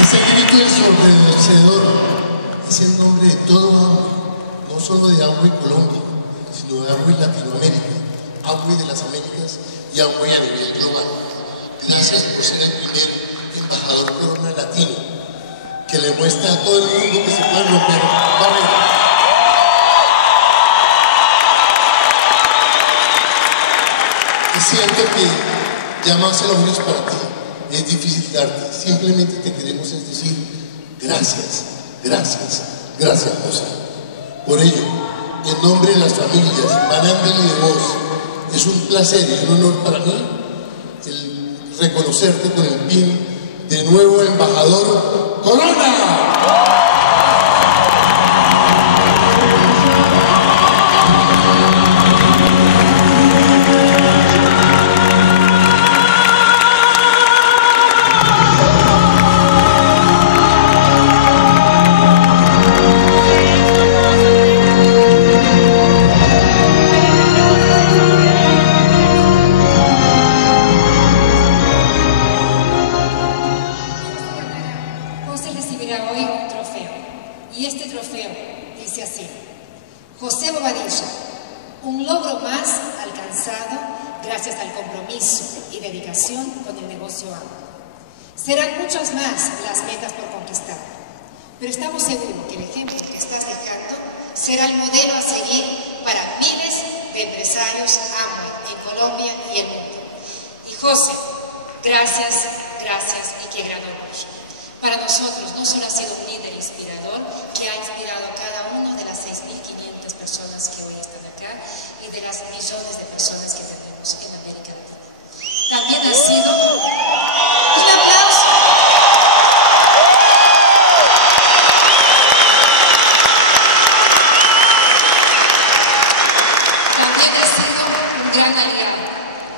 Ese grito ensordecedor es el nombre de todo Amway, no solo de Amway Colombia, sino de Amway Latinoamérica, Amway de las Américas y Amway a nivel global. Gracias por ser el primer embajador Corona latino que le muestra a todo el mundo que se pueden romper barreras. Es cierto que ya más elogios para ti es difícil darte, simplemente te queremos decir gracias, gracias, gracias José. Por ello, en nombre de las familias Manangel y de vos, es un placer y un honor para mí el reconocerte con el PIN de nuevo embajador Corona. José Bobadilla, un logro más alcanzado gracias al compromiso y dedicación con el negocio Amway. Serán muchas más las metas por conquistar, pero estamos seguros que el ejemplo que estás dejando será el modelo a seguir para miles de empresarios Amway en Colombia y el mundo. Y José, gracias, gracias y qué gran orgullo. Para nosotros no solo ha sido un líder inspirador que ha inspirado a cada uno de las 6.500 personas que hoy están acá y de las millones de personas que tenemos en América Latina. También ha sido un aplauso. También ha sido un gran aliado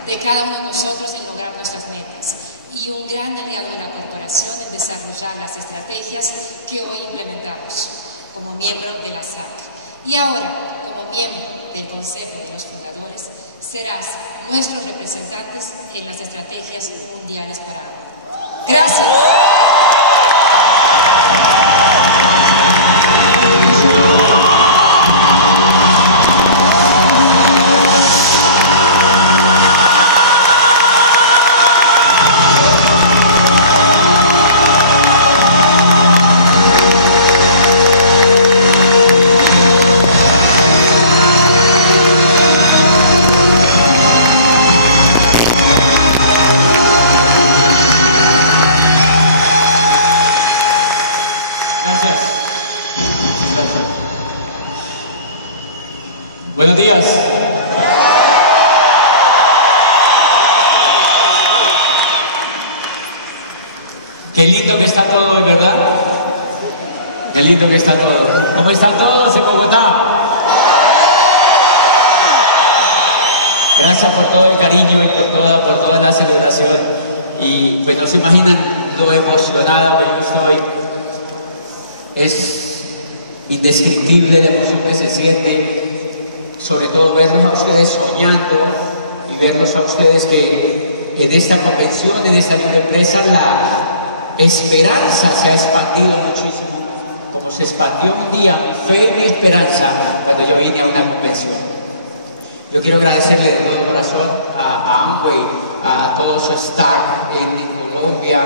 de cada uno de nosotros en lograr nuestras metas y un gran aliado de la corporación en desarrollar las estrategias que hoy implementamos como miembro de la SAC. Y ahora, como miembro del Consejo de los Fundadores, serás nuestros representantes en las estrategias mundiales para Amway. Gracias. Buenos días. Qué lindo que está todo, en verdad. Qué lindo que está todo. ¿Cómo están todos en Bogotá? Gracias por todo el cariño y por toda la celebración. Y pues no se imaginan lo emocionado que yo estoy. Es indescriptible la emoción que se siente. Sobre todo verlos a ustedes soñando y verlos a ustedes que en esta convención, en esta nueva empresa, la esperanza se ha expandido muchísimo, como se expandió un día fe y esperanza cuando yo vine a una convención. Yo quiero agradecerle de todo corazón a Amway, a todo su staff en Colombia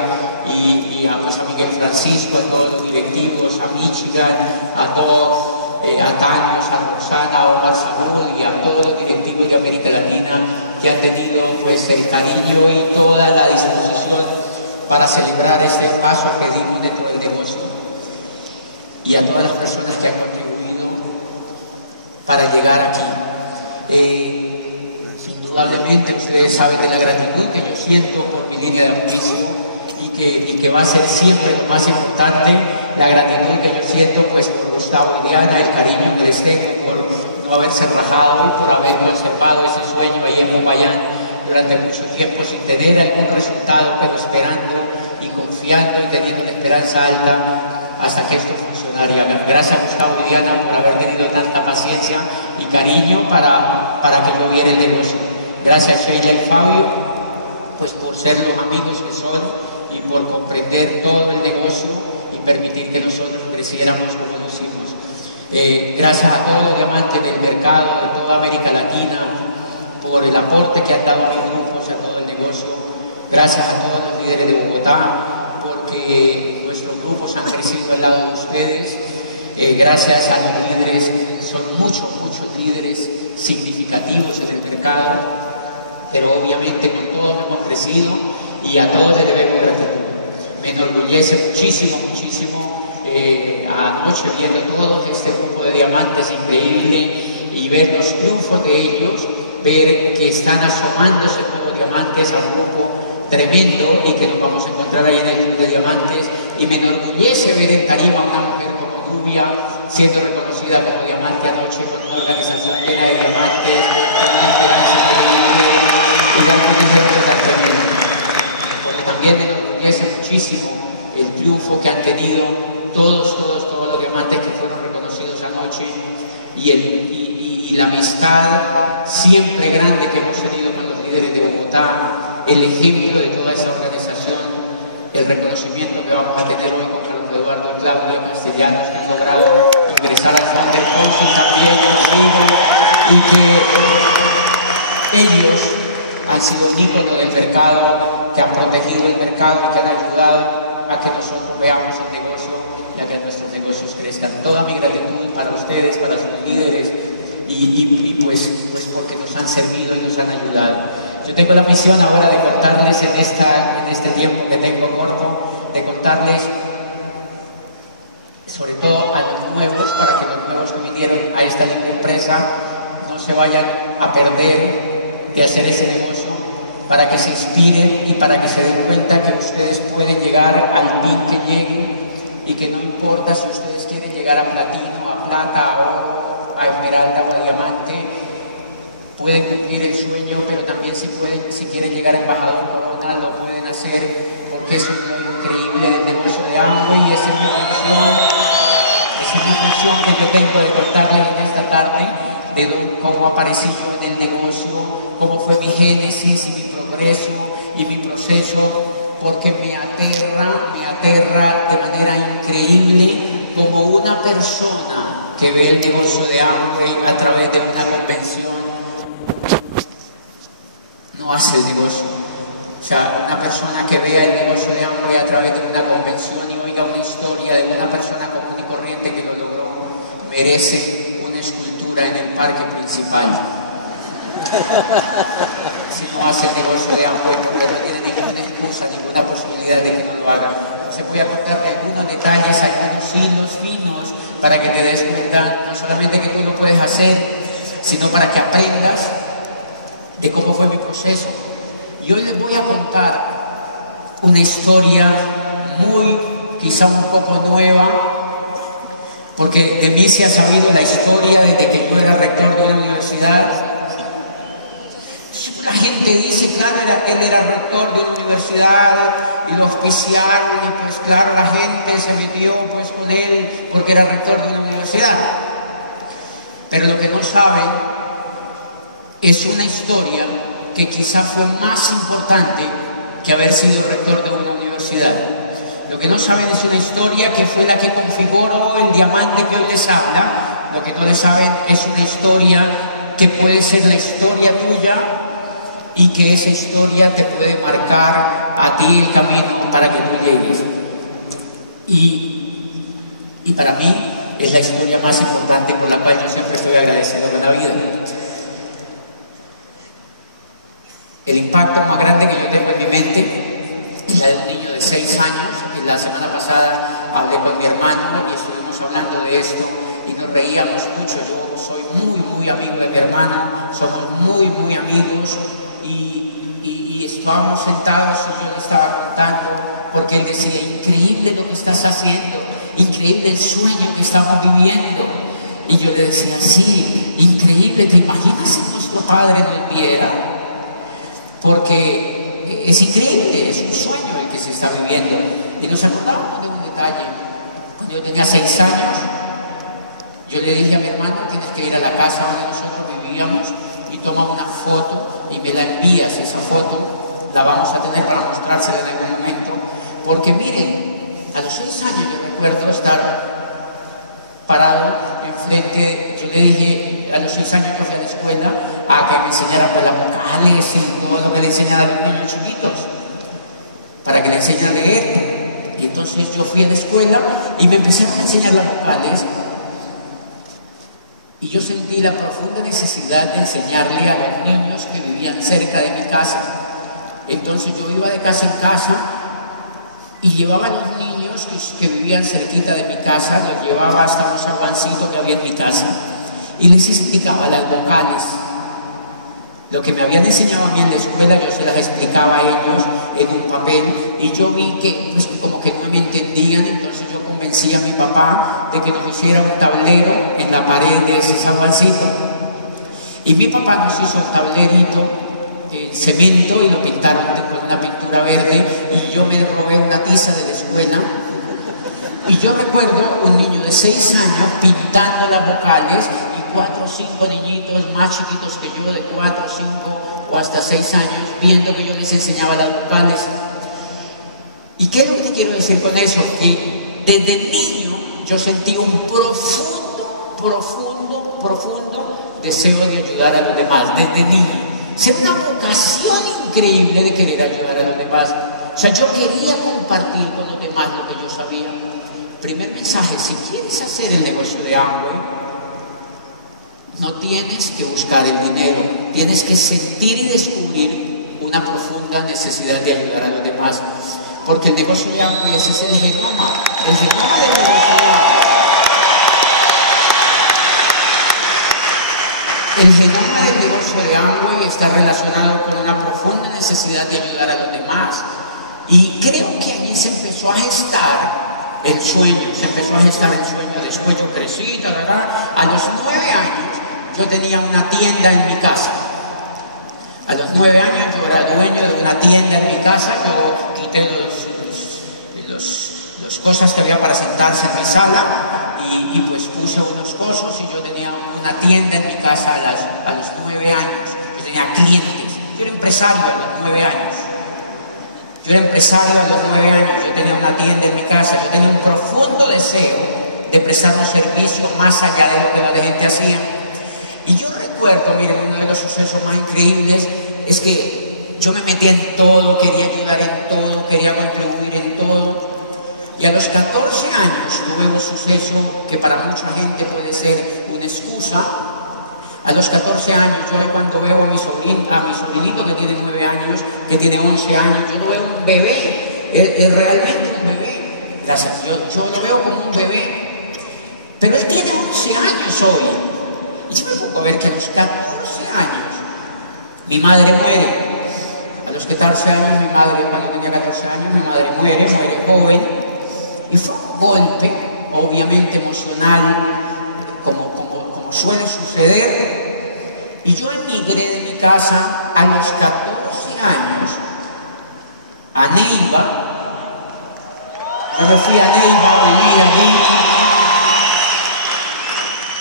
y a Miguel Francisco, a todos los directivos, a Michigan, a todos. A Thanos, a Rosana, a Omar Saúl y a todos los directivos de América Latina que han tenido pues, el cariño y toda la disposición para celebrar este paso que dimos dentro del negocio. Y a todas las personas que han contribuido para llegar aquí. Indudablemente ustedes saben de la gratitud que yo siento por mi línea de auspicio y que va a ser siempre lo más importante, la gratitud que yo siento pues por Gustavo y Diana, el cariño que les tengo por no haberse rajado y por haber observado ese sueño ahí en Popayán durante mucho tiempo sin tener algún resultado, pero esperando y confiando y teniendo una esperanza alta hasta que esto funcionara. Gracias a Gustavo y Diana por haber tenido tanta paciencia y cariño para que lo viera el negocio. Gracias Sheila y Fabio pues por ser los amigos que son y por comprender todo el negocio y permitir que nosotros creciéramos como los hijos. Gracias a todos los diamantes del mercado de toda América Latina por el aporte que han dado a los grupos, a todo el negocio. Gracias a todos los líderes de Bogotá, porque nuestros grupos han crecido al lado de ustedes. Gracias a los líderes, son muchos líderes significativos en el mercado, pero obviamente con todos hemos crecido y a todos les debemos gratitud. Me enorgullece muchísimo. Anoche viendo todo este grupo de diamantes increíble y ver los triunfos de ellos, ver que están asomándose nuevos diamantes al grupo tremendo y que nos vamos a encontrar ahí en el club de diamantes. Y me enorgullece ver en Tarima una mujer como Rubia siendo reconocida como diamante anoche por una organización llena de diamantes, una esperanza increíble y una organización tremenda. Porque también me enorgullece muchísimo el triunfo que han tenido todos los diamantes que fueron reconocidos anoche y la amistad siempre grande que hemos tenido con los líderes de Bogotá, el ejemplo de toda esa organización, el reconocimiento que vamos a tener hoy con Carlos Eduardo Claudia Castellanos, que han logrado ingresar al Founder Coaching también conmigo, y que ellos han sido un ícono del mercado, que han protegido el mercado y que han ayudado a que nosotros veamos el negocio y a que nuestros negocios crezcan. Toda mi gratitud para ustedes, para sus líderes y pues porque nos han servido y nos han ayudado. Yo tengo la misión ahora de contarles en este tiempo que tengo corto, de contarles sobre todo a los nuevos, para que los nuevos que vinieron a esta linda empresa no se vayan a perder de hacer ese negocio, para que se inspiren y para que se den cuenta que ustedes pueden llegar al PIN que lleguen y que no importa si ustedes quieren llegar a platino, a plata, a oro, a esmeralda o a diamante, pueden cumplir el sueño, pero también si quieren llegar a embajador corona, lo pueden hacer, porque eso es lo increíble del negocio de Amway y esa es mi función que yo tengo de contarles en esta tarde, de cómo aparecí yo en el negocio, cómo fue mi génesis y mi progreso y mi proceso, porque me aterra de manera increíble como una persona que ve el negocio de Amway a través de una convención no hace el negocio. O sea, una persona que vea el negocio de Amway a través de una convención y oiga una historia de una persona común y corriente que lo logró, merece una escultura en el parque principal. Si no hace el negocio de Amway, porque no tiene ninguna excusa, ninguna posibilidad de que no lo haga. Entonces voy a contarte algunos detalles, algunos hilos finos, para que te des cuenta, no solamente que tú lo puedes hacer, sino para que aprendas de cómo fue mi proceso. Y hoy les voy a contar una historia quizá un poco nueva, porque de mí se ha sabido la historia desde que yo era rector de una universidad. La gente dice, claro, él era rector de una universidad y lo auspiciaron y pues claro, la gente se metió pues con él porque era rector de una universidad. Pero lo que no saben es una historia que quizá fue más importante que haber sido rector de una universidad. Lo que no saben es una historia que fue la que configuró el diamante que hoy les habla. Lo que no les saben es una historia que puede ser la historia tuya y que esa historia te puede marcar a ti el camino para que tú llegues. Y para mí es la historia más importante por la cual yo siempre estoy agradecido de la vida. El impacto más grande que yo tengo en mi mente es la de un niño de 6 años. La semana pasada hablé con mi hermano y estuvimos hablando de esto y nos reíamos mucho. Yo soy muy amigo de mi hermano, somos muy amigos y estábamos sentados y yo le estaba contando porque él decía, increíble lo que estás haciendo, increíble el sueño que estamos viviendo. Y yo le decía, sí, increíble, ¿te imaginas si nuestro padre nos viera? Porque es increíble, es un sueño el que se está viviendo. Y nos acordamos de un detalle. Cuando yo tenía 6 años, yo le dije a mi hermano, tienes que ir a la casa donde nosotros vivíamos y toma una foto y me la envías. Esa foto la vamos a tener para mostrársela en algún momento. porque miren, a los 6 años yo recuerdo estar parado enfrente. Yo le dije a los 6 años que fui a la escuela a que me enseñaran por las vocales y todo lo que le enseñan a los niños chiquitos, para que le enseñen a leer. Y entonces yo fui a la escuela y me empezaron a enseñar las vocales, y yo sentí la profunda necesidad de enseñarle a los niños que vivían cerca de mi casa. Entonces yo iba de casa en casa y llevaba a los niños que vivían cerquita de mi casa, los llevaba hasta un zaguancito que había en mi casa y les explicaba las vocales. Lo que me habían enseñado a mí en la escuela, yo se las explicaba a ellos en un papel, y yo vi que pues, como que no me entendían. Entonces yo convencí a mi papá de que nos hiciera un tablero en la pared de ese zaguancito. Y mi papá nos hizo un tablerito de cemento y lo pintaron con una pintura verde, y yo me robé una tiza de la escuela. Y yo recuerdo un niño de 6 años pintando las vocales, y 4 o 5 niñitos más chiquitos que yo, de 4, 5 o hasta 6 años, viendo que yo les enseñaba las vocales. ¿Y qué es lo que te quiero decir con eso? Que desde niño yo sentí un profundo deseo de ayudar a los demás, desde niño. Ser una vocación increíble de querer ayudar a los demás. O sea, yo quería compartir con los demás lo que yo sabía. Primer mensaje: si quieres hacer el negocio de Amway, no tienes que buscar el dinero, tienes que sentir y descubrir una profunda necesidad de ayudar a los demás. Porque el negocio de Amway, ese es el genoma del negocio de Amway. El genoma del negocio de Amway está relacionado con una profunda necesidad de ayudar a los demás. Y creo que allí se empezó a gestar el sueño, Después yo crecí, a los 9 años yo tenía una tienda en mi casa. A los 9 años yo era dueño de una tienda en mi casa. Yo quité las cosas que había para sentarse en mi sala y pues puse unos cosos, y yo tenía una tienda en mi casa a los 9 años. Yo tenía clientes. Yo era empresario a los 9 años. Yo tenía una tienda en mi casa. Yo tenía un profundo deseo de prestar un servicio más allá de lo que la gente hacía. Y yo recuerdo, miren, uno de los sucesos más increíbles es que yo me metía en todo, quería ayudar en todo, quería contribuir en todo. Y a los 14 años tuve un suceso que para mucha gente puede ser una excusa. A los 14 años, yo cuando veo a mi sobrinito que tiene 9 años, que tiene 11 años, yo lo veo un bebé, es realmente un bebé. Gracias, yo lo veo como un bebé. Pero él tiene 11 años hoy. Y yo me pongo a ver que a los 14 años mi madre muere. A los 14 años mi madre, cuando tenía 14 años, mi madre muere joven. Y fue un golpe, obviamente emocional, como suele suceder. Y yo emigré de mi casa a los 14 años a Neiva. Yo me fui a Neiva a vivir allí.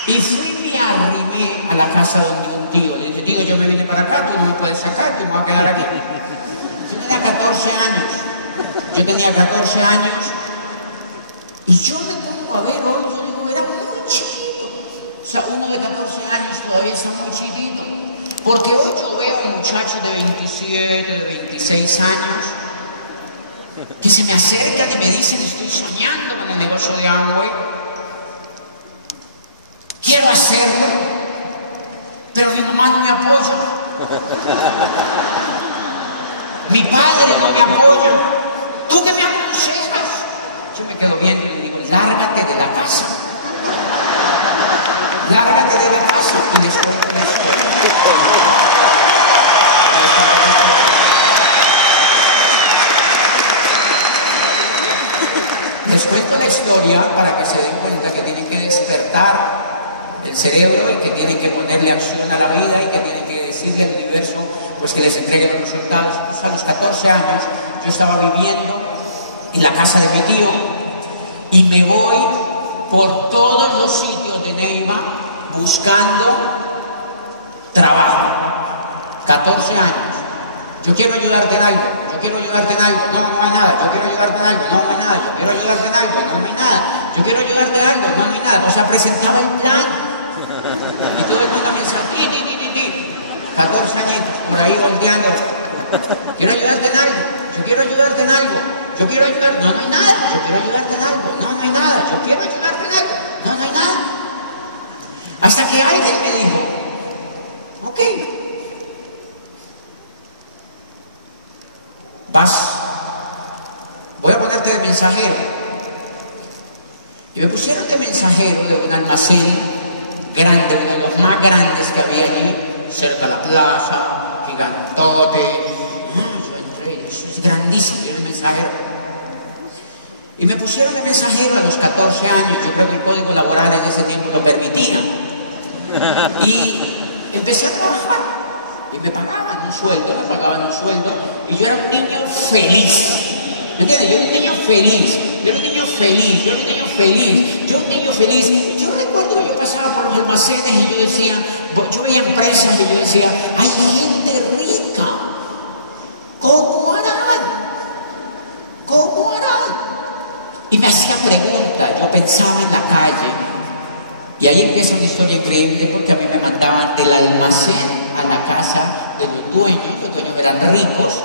Y fui, me arrimé a la casa de un tío. Le dije: tío, yo me vine para acá, tú no me puedes sacar, tú me vas a quedar aquí. Yo tenía 14 años. Y yo me pongo a ver hoy, yo digo, era muy chiquito. O sea, uno de 14 años todavía está muy chiquito. Porque hoy yo veo a muchachos de 27, de 26 años que se me acercan y me dicen: estoy soñando con el negocio de Amway. Quiero hacerlo, pero mi mamá no me apoya. Mi padre no me apoya. ¿Tú qué me aconsejas? Yo me quedo viendo y le digo: lárgate de la casa. Lárgate de la casa y les cuento la historia. Les cuento la historia para que se den cuenta que tienen que despertar el cerebro y que tienen que ponerle acción a la vida y que tienen que decirle al universo pues que les entregue los resultados. Entonces, a los 14 años yo estaba viviendo en la casa de mi tío y me voy por todos los sitios de Neiva buscando trabajo. 14 años. Yo quiero ayudarte en algo. Yo yo quiero ayudarte en algo, no hay nada, yo quiero ayudarte en algo, no hay nada, yo quiero ayudarte en algo, no hay nada, yo quiero ayudarte en algo, no hay nada. O sea, presentaba el plan. Y todo el mundo me decía, 14 años por ahí volteando. Quiero ayudarte en algo, yo quiero ayudarte en algo, yo quiero ayudarte, no hay nada, yo quiero ayudarte en algo, no hay nada, yo quiero ayudarte en algo, no hay nada. Hasta que alguien me dijo, ok, voy a ponerte de mensajero. Y me pusieron de mensajero de un almacén grande, uno de los más grandes que había allí, cerca de la plaza, gigantote. Es grandísimo, era un mensajero. Y me pusieron de mensajero a los 14 años, yo creo que el código laboral en ese tiempo lo permitía. Y empecé a trabajar. Y me pagaban un sueldo, y yo era un niño feliz. ¿Me entiendes? Yo era un niño feliz. Yo recuerdo que yo pasaba por los almacenes y yo decía, yo veía empresas y yo decía, hay gente rica. ¿Cómo harán? Y me hacía preguntas, yo pensaba en la calle. Y ahí empieza una historia increíble porque a mí me mandaban del almacén a la casa de los dueños eran ricos.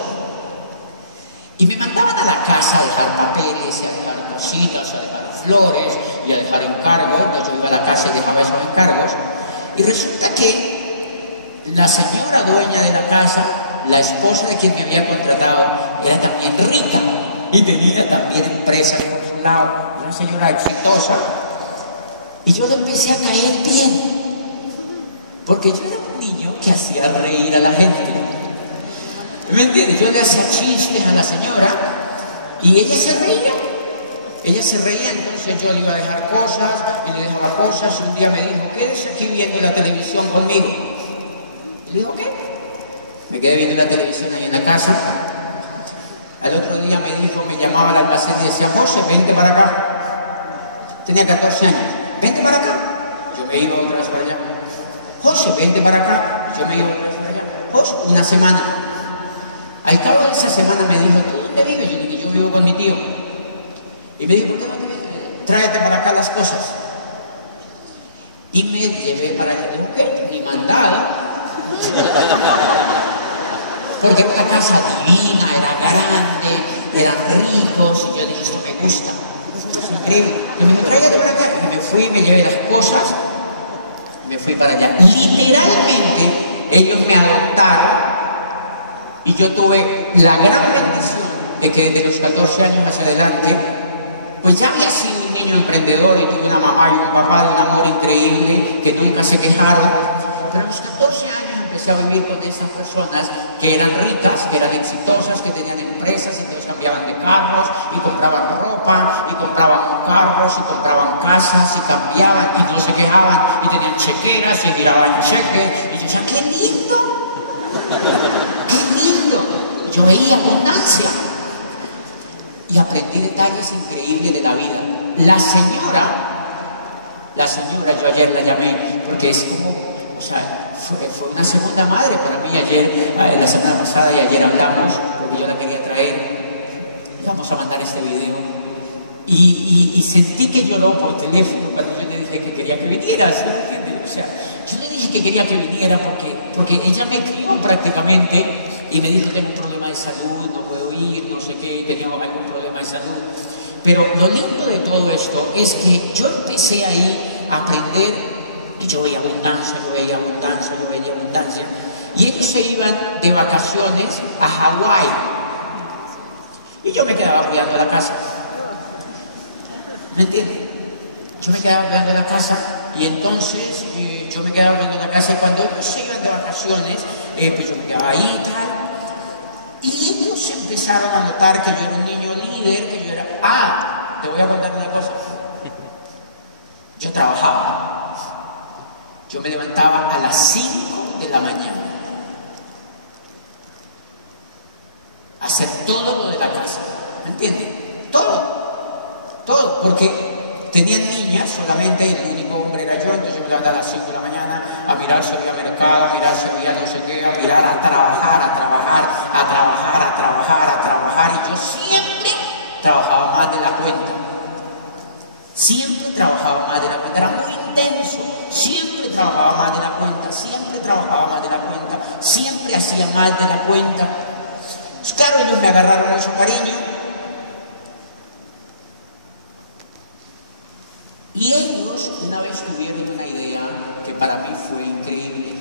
Y me mandaban a la casa a dejar papeles, a dejar cositas, a dejar flores y a dejar encargos. Yo iba a la casa y dejaba esos encargos. Y resulta que la señora dueña de la casa, la esposa de quien me había contratado, era también rica y tenía también empresa por su lado, una señora exitosa. Y yo le empecé a caer bien, porque yo era un niño que hacía reír a la gente. ¿Me entiendes? Yo le hacía chistes a la señora y ella se reía. Entonces yo le iba a dejar cosas y le dejaba cosas. Y un día me dijo, quédese aquí viendo la televisión conmigo. Y le digo, ¿qué? Me quedé viendo la televisión ahí en la casa. Al otro día me dijo, me llamaba al almacén y decía, José, vente para acá. Tenía 14 años. Vente para acá. Yo me iba otra vez para allá. José, vente para acá. Yo me iba otra vez para allá. José, una semana. Al cabo de esa semana me dijo, ¿tú dónde vives? Yo dije, yo vivo con mi tío. Y me dijo, ¿por qué no te vienes? Tráete para acá las cosas. Y me llevé para allá. Le dije, ni mandada. Porque era una casa divina, era grande, eran ricos. Y yo dije, esto me gusta. Es increíble. Y me dijo, tráete para acá. Y me fui, me llevé las cosas. Me fui para allá. Literalmente, ellos me adoptaron. Y yo tuve la gran bendición de que desde los 14 años hacia adelante, pues ya había sido un niño emprendedor y tuve una mamá y un papá de un amor increíble que nunca se quejaron. Pero a los 14 años empecé a vivir con esas personas que eran ricas, que eran exitosas, que tenían empresas y que los cambiaban de carros y compraban ropa y compraban carros y compraban casas y cambiaban y no se quejaban y tenían chequeras y miraban cheques. Y yo decía, ¡qué lindo! ¡Qué lindo! Yo veía abundancia y aprendí detalles increíbles de la vida. La señora, yo ayer la llamé porque es como, o sea, fue una segunda madre para mí ayer, la semana pasada y ayer hablamos, porque yo la quería traer. Vamos a mandar este video. Y sentí que lloró por teléfono cuando yo le dije que quería que viniera, ¿sí? O sea, yo le dije que quería que viniera porque ella me crió prácticamente y me dijo que tengo un problema de salud, no puedo ir, no sé qué, tenía algún problema de salud. Pero lo lindo de todo esto es que yo empecé ahí a aprender y yo veía abundancia. Y ellos se iban de vacaciones a Hawái y yo me quedaba cuidando la casa. ¿Me entiendes? Yo me quedaba cuidando la casa y entonces yo me quedaba cuidando la casa y cuando ellos se iban de vacaciones, pues yo me quedaba ahí y tal. Y ellos empezaron a notar que yo era un niño líder, que yo era... Ah, te voy a contar una cosa. Yo trabajaba. Yo me levantaba a las 5 de la mañana a hacer todo lo de la casa. ¿Me entiendes? Todo, porque tenían niñas solamente, el único hombre era yo, entonces yo me levantaba a las 5 de la mañana a mirar si había mercado, a mirar si había no sé qué, a mirar, a trabajar. trabajaba más de la cuenta. Siempre trabajaba más de la cuenta, era muy intenso. Siempre trabajaba más de la cuenta, siempre trabajaba más de la cuenta, siempre hacía más de la cuenta. Pues claro, ellos me agarraron mucho cariño. Y ellos una vez tuvieron una idea que para mí fue increíble.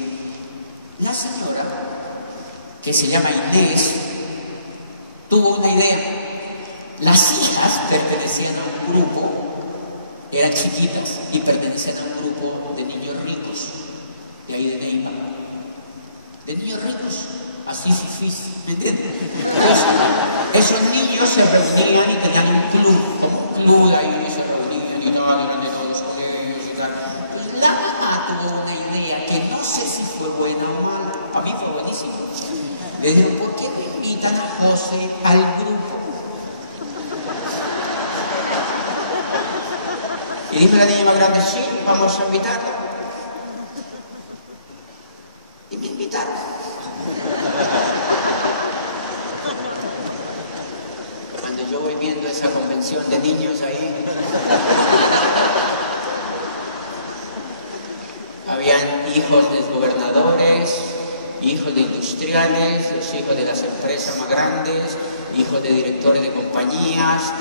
La señora, que se llama Inés, tuvo una idea. Las hijas pertenecían a un grupo, eran chiquitas y pertenecían a un grupo de niños ricos, de ahí de Neiva. De niños ricos, así fifís, ¿me entiendes? Esos niños se reunían y tenían un club, como un club de ahí se reunían y no hablaban de todos los colegios y tal. Pues la mamá tuvo una idea que no sé si fue buena o mala, para mí fue buenísima. Le dijo, ¿por qué me invitan a José al grupo? Y dijo la niña más grande, sí, vamos a invitarlo. Y me invitaron. Cuando yo voy viendo esa convención de niños ahí, habían hijos de gobernadores, hijos de industriales, los hijos de las empresas más grandes, hijos de directores de compañías,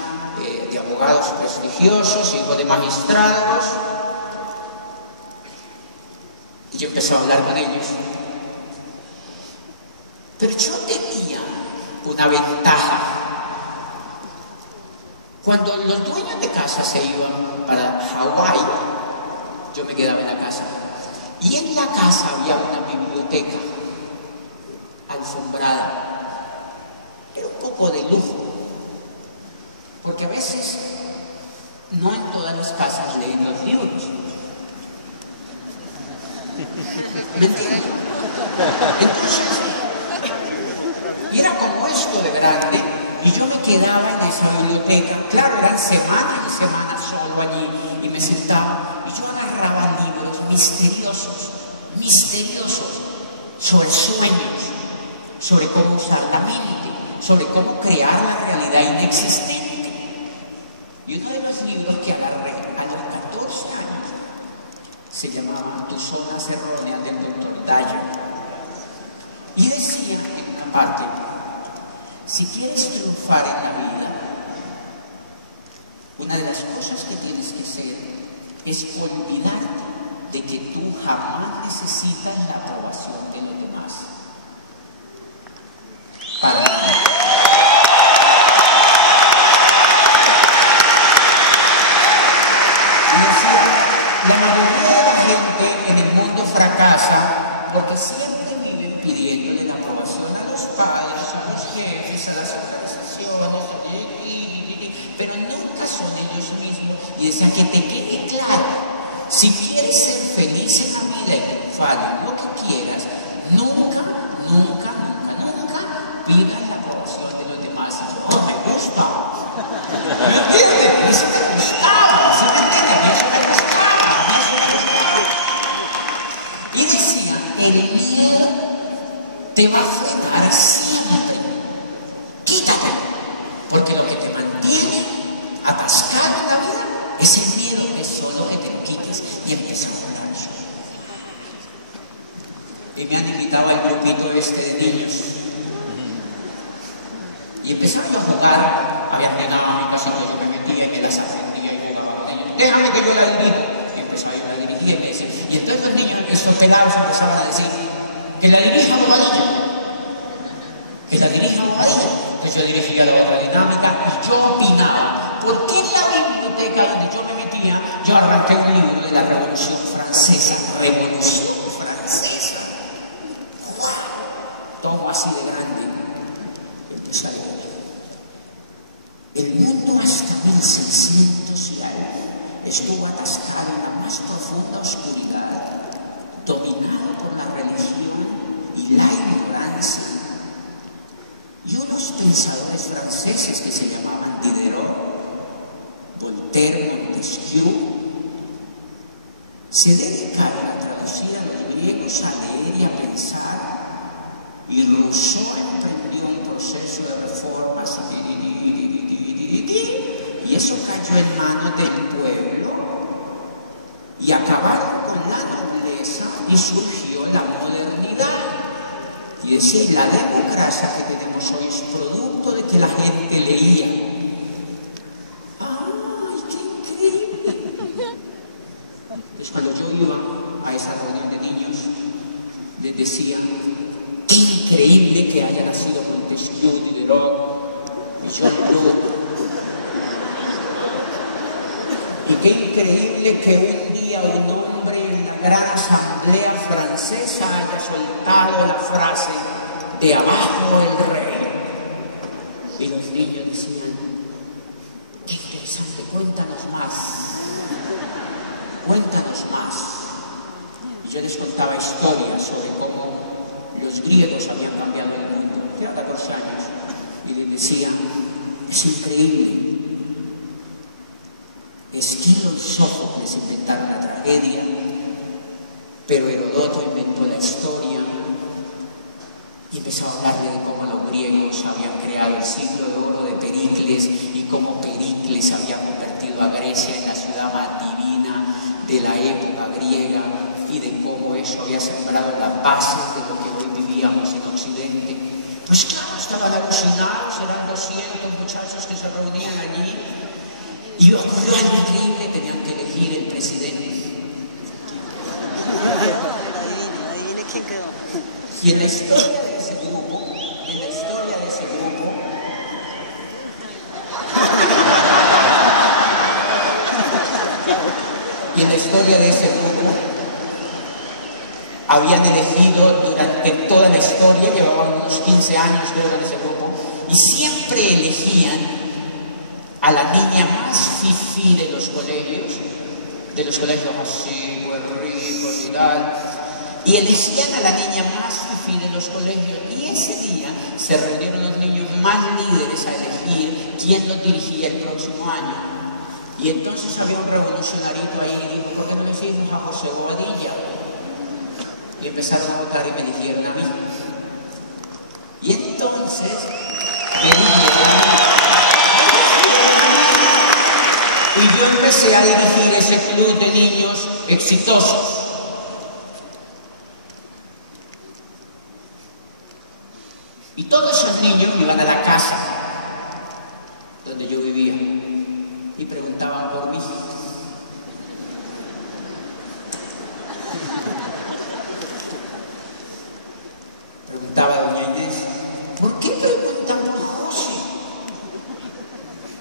de abogados prestigiosos, hijos de magistrados. Y yo empecé a hablar con ellos. Pero yo tenía una ventaja. Cuando los dueños de casa se iban para Hawái, yo me quedaba en la casa. Y en la casa había una biblioteca alfombrada, pero un poco de lujo. Porque a veces, no en todas las casas leen los libros. ¿Me entiendes? Entonces, era como esto de grande, y yo me quedaba en esa biblioteca. Claro, eran semanas y semanas solo allí, y me sentaba, y yo agarraba libros misteriosos, sobre sueños, sobre cómo usar la mente, sobre cómo crear la realidad inexistente. Y uno de los libros que agarré a los 14 años se llamaba Tus zonas erróneas del Dr. Dyer. Y decía en una parte, si quieres triunfar en la vida, una de las cosas que tienes que hacer es olvidarte de que tú jamás necesitas la aprobación de los demás. La mayoría de la gente en el mundo fracasa porque siempre viven pidiéndole la aprobación a los padres, a los jefes, a las organizaciones, pero nunca son ellos mismos. Y decían que te quede claro, si quieres ser feliz en la vida y triunfar en lo que quieras, nunca pidas la aprobación de los demás. No me gusta. ¿Me entiendes? Eso te gustaba, ¿sí me entiendes? Eso me gustaba. Y decía, el miedo te va a frenar siempre. Quítate, porque lo que te mantiene atascado en la vida es el miedo, es solo que te lo quites y empiezas a jugar. Y me han invitado al grupito de niños. Y empezaron a jugar, habían llegado a mi casa, yo me metía y me las aprendía y jugaba con ellos. Déjame que yo la dirija. Y empezaba a dirigir y entonces los niños, esos pelados, empezaban a decir que la dirija Bobadilla. Que la dirija Bobadilla. Entonces yo dirigía la otra dinámica y yo opinaba. ¿Por qué en la biblioteca donde yo me metía, yo arranqué un libro de la Revolución Francesa? Revolución Francesa. ¡Wow! Todo así de grande. Empecé a leer. El mundo hasta 1600 y algo estuvo atascado en la más profunda oscuridad, dominado por la religión y la ignorancia. Y unos pensadores franceses que se llamaban Diderot, Voltaire, Montesquieu, se dedicaron a traducir a los griegos a leer y a pensar, y Rousseau emprendió un proceso de reformas y eso cayó en manos del pueblo y acabaron con la nobleza y surgió la modernidad. Y esa es la democracia que tenemos hoy, es producto de que la gente leía. ¡Ay, qué increíble! Entonces cuando yo iba a esa reunión de niños, les decía, qué increíble que haya nacido Montesquieu, Diderot y John Locke. Y qué increíble que un día un hombre en la gran asamblea francesa haya soltado la frase de abajo el rey. Y los niños decían, qué interesante, cuéntanos más. Cuéntanos más. Y yo les contaba historias sobre cómo los griegos habían cambiado el mundo. Tenía 14 años. Y les decía, es increíble. Esquilo y Sófocles inventaron la tragedia, pero Herodoto inventó la historia y empezó a hablarle de cómo los griegos habían creado el siglo de oro de Pericles y cómo Pericles había convertido a Grecia en la ciudad más divina de la época griega y de cómo eso había sembrado las bases de lo que hoy vivíamos en Occidente. Pues claro, estaban alucinados, eran 200 muchachos que se reunían allí. Y ocurrió algo increíble, tenían que elegir el presidente. Y en la historia de ese grupo, habían elegido durante toda la historia, llevaban unos 15 años creo en ese grupo, y siempre elegían a la niña más fifí de los colegios así, pues ricos y tal, y elegían a la niña más fifí de los colegios, y ese día se reunieron los niños más líderes a elegir quién los dirigía el próximo año. Y entonces había un revolucionarito ahí y dijo, ¿por qué no elegimos a José Bobadilla? Y empezaron a votar y me eligieron a mí. Y entonces me eligieron. Y yo empecé a dirigir ese club de niños exitosos. Y todos esos niños me iban a la casa donde yo vivía y preguntaban por mí. Preguntaba a doña Inés, ¿por qué preguntan por José?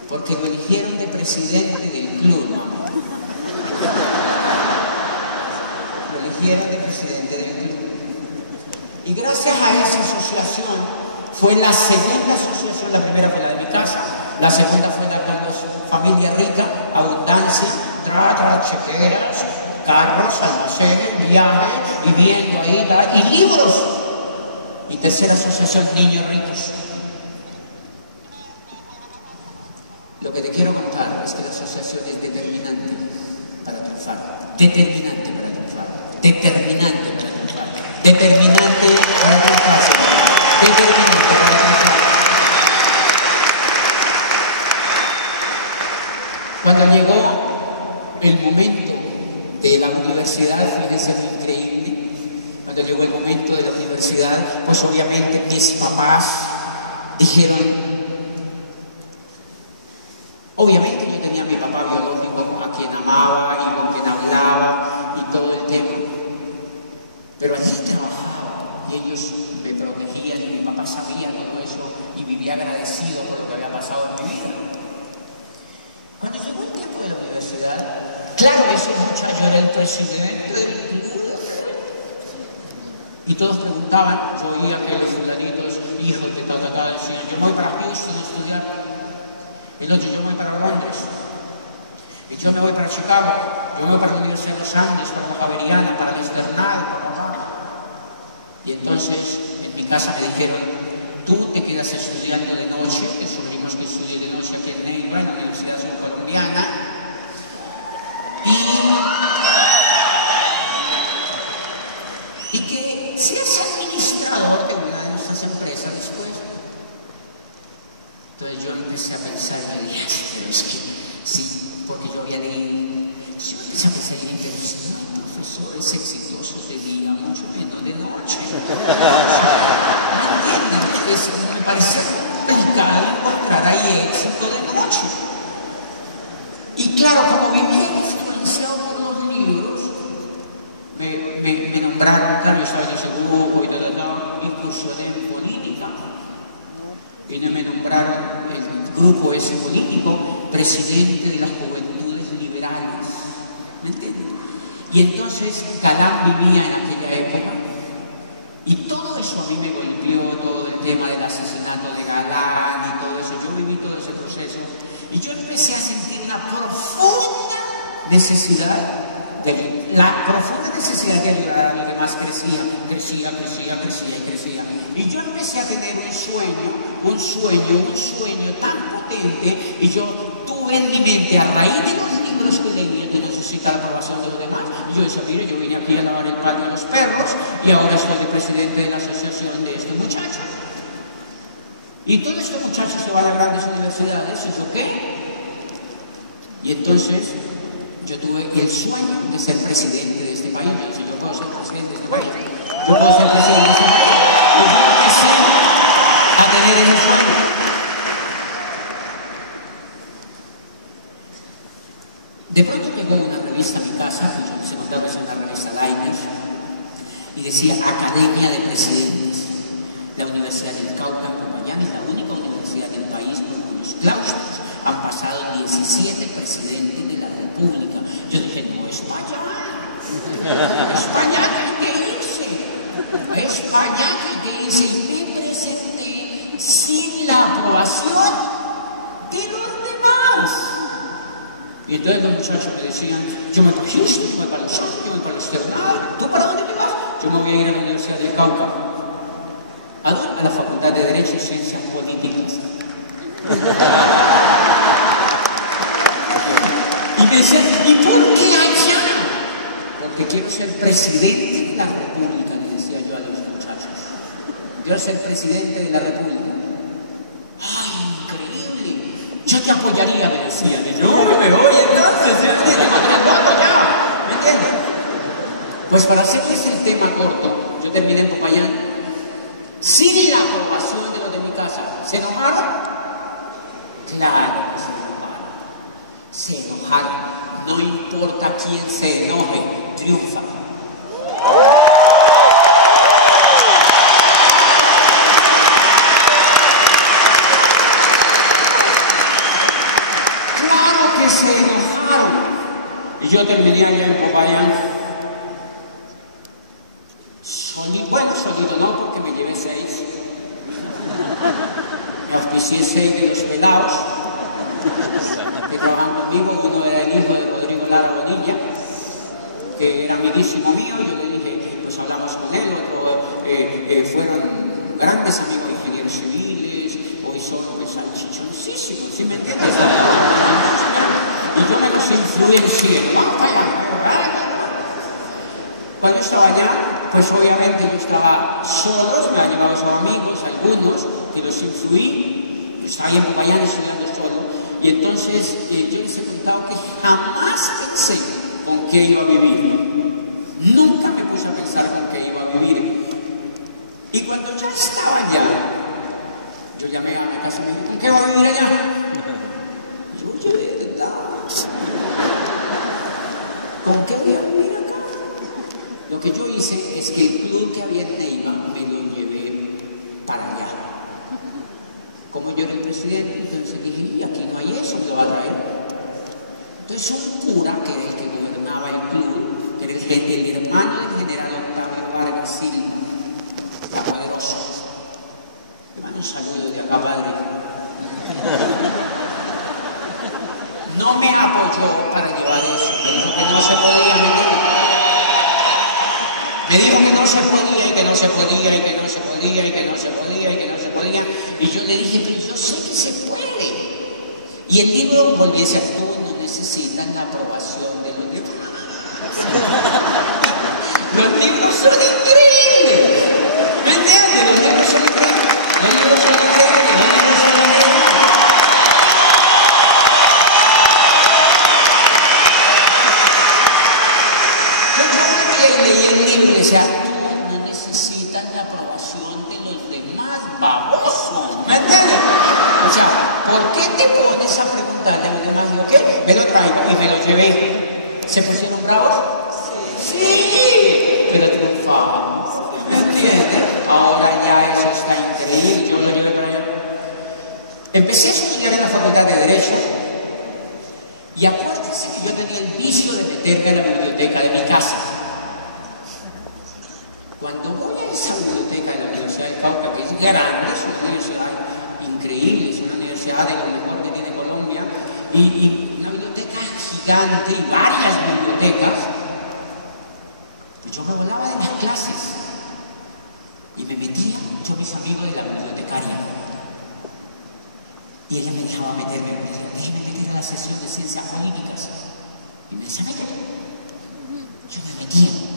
Porque lo eligieron de presidente del club. Lo eligieron de presidente del club. Y gracias a esa asociación, fue la segunda asociación, la primera fue la de mi casa, la segunda fue de Carlos, familia rica, abundancia, chequeras, carros, almacenes, viajes, viviendo ahí, y libros. Y tercera asociación, niños ricos. Lo que te quiero contar es que la asociación es determinante para triunfar. Determinante para triunfar. Determinante para triunfar. Determinante para triunfar. Determinante para triunfar. Cuando llegó el momento de la universidad, fíjense, fue increíble. Cuando llegó el momento de la universidad, pues obviamente mis papás dijeron, obviamente yo tenía a mi papá biológico a quien amaba y con quien hablaba y todo el tiempo, pero allí trabajaba y ellos me protegían y mi papá sabía todo eso y vivía agradecido por lo que había pasado en mi vida. Cuando llegó el tiempo de la universidad, claro, ese muchacho era el presidente del club. Y todos preguntaban, yo oía que los fulanitos, hijos de tal, decían, yo voy para Houston a estudiar. El otro, yo voy para Londres. Y yo me voy para Chicago. Yo voy para la Universidad de los Andes, como Javeriana, para el externado. Y entonces, en mi casa me dijeron, tú te quedas estudiando de noche, que supimos que estudié de noche aquí en Neiva, en la Universidad Colombiana. Y que seas administrador de una de nuestras empresas después. Entonces yo empecé a pensar, pero es que Sí, porque yo había leído. Yo pensaba que sería interesante, profesores exitosos de día, mucho menos de noche. Eso me parece complicado encontrar ahí éxito de noche. Y claro, como vivía influenciado por los libros, me nombraron, claro, yo estaba en ese grupo y de la inclusión en política. Y me nombraron el grupo ese político presidente de las juventudes liberales. ¿Me entiendes? Y entonces Galán vivía en aquella época y todo eso a mí me golpeó, todo el tema del asesinato de Galán y todo eso. Yo viví todo ese proceso y yo empecé a sentir una profunda necesidad de ayudar a los demás. Crecía. Y yo empecé a tener un sueño tan potente, y yo tuve en mi mente, a raíz de los libros que leí, de necesitar la aprobación de los demás, y yo decía, mire, yo vine aquí a lavar el paño a los perros, y ahora soy el presidente de la asociación de este muchacho. Y todo este muchacho se va a las grandes universidades, ¿y yo qué? Y entonces yo tuve el sueño de ser presidente de este país. Yo decía, yo puedo ser presidente de este país. Yo puedo ser presidente de este país. Y yo empecé a tener el sueño. De pronto llegó una revista a mi casa, que yo se encontraba en la revista Laines, y decía Academia de Presidentes. La Universidad del Cauca, en Popayán, es la única universidad del país con cuyos claustros han pasado 17 presidentes de la República. Yo dije, no, es para allá que hice. Es para allá que hice. Y me presenté sin la aprobación de los demás. Y entonces los muchachos me decían, yo me cogí esto, yo me para los otros, yo me para los externado. ¿Tú para dónde te vas? Yo me voy a ir a la Universidad del Cauca. ¿A dónde? A la Facultad de Derecho y Ciencias Políticas. Y me decían, ¿y por qué allá? Porque quiero ser presidente de la República, le decía yo a los muchachos. Quiero ser presidente de la República. ¡Ay, increíble! Yo te apoyaría, me decían. Y yo me voy entonces, ¿me entiendes? Pues para hacerles el tema corto, yo terminé en Popayán. Sin la aprobación de los de mi casa. ¿Se enojaron? Claro que se enojaron. No importa quién se enoje, triunfa. Claro que se enojaron. Y yo terminé allá en Popayán. Solido no, porque me llevé 6. Me auspicié 6 de los pelados que trabajan conmigo. Uno era el hijo de Rodrigo Lara Bonilla, que era amiguísimo mío. Yo le dije, pues hablamos con él. Fueron grandes amigos ingenieros civiles, hoy son salchichoncísimos, ¿sí me entiendes? Y yo me los influencié. Cuando estaba allá, pues obviamente yo estaba solo, me han llevado sus amigos, algunos, que los influí. Yo estaba ahí en Popayán estudiando solo. Y entonces yo les he contado que jamás pensé con qué iba a vivir. Nunca me puse a pensar con qué iba a vivir. Y cuando ya estaba allá, yo llamé a mi casa y me dije, ¿con qué va a vivir allá? Yo, oye, ¿verdad? ¿Con qué voy a vivir acá? Lo que yo hice es que el club que había en Neiva me lo llevé para allá. Como yo era el presidente, entonces dije, y aquí no hay eso, me lo va a traer. Entonces un cura, que era el que gobernaba el club, que era el hermano del general Octavio Vargas Silva, era poderoso. Hermano, un saludo de acá, padre. No me apoyó para llevar eso, me dijo que no se podía. Me dijo que no se podía y que no se podía y que no se podía y que no se podía y que no se podía. Y yo le dije, pero yo sé que se puede. Y el libro volvió a ser, todos no necesitan la aprobación de los demás. Los libros son increíbles. ¿Me entiendes? Los libros son increíbles. Los libros son increíbles. Los libros son increíbles. te pones a preguntarle a los demás? Digo, ¿qué? Me lo traigo y me lo llevé. ¿Se pusieron bravos? Sí, pero triunfamos. ¿Me entiendes? Ahora ya eso está increíble. Yo lo llevo a traer. Empecé a estudiar en la Facultad de Derecho y acuérdense que yo tenía el vicio de meterme en la biblioteca de mi casa. Cuando voy a esa biblioteca de la Universidad del Cauca, que es grande, es una universidad increíble, es una universidad de lo mejor que tiene Colombia, y una biblioteca gigante y varias bibliotecas, pues yo me volaba de las clases y me metía con mis amigos de la bibliotecaria. Y ella me dejaba meterme, déjeme meter a la sesión de ciencias políticas. Y me decía, mira, yo me metía.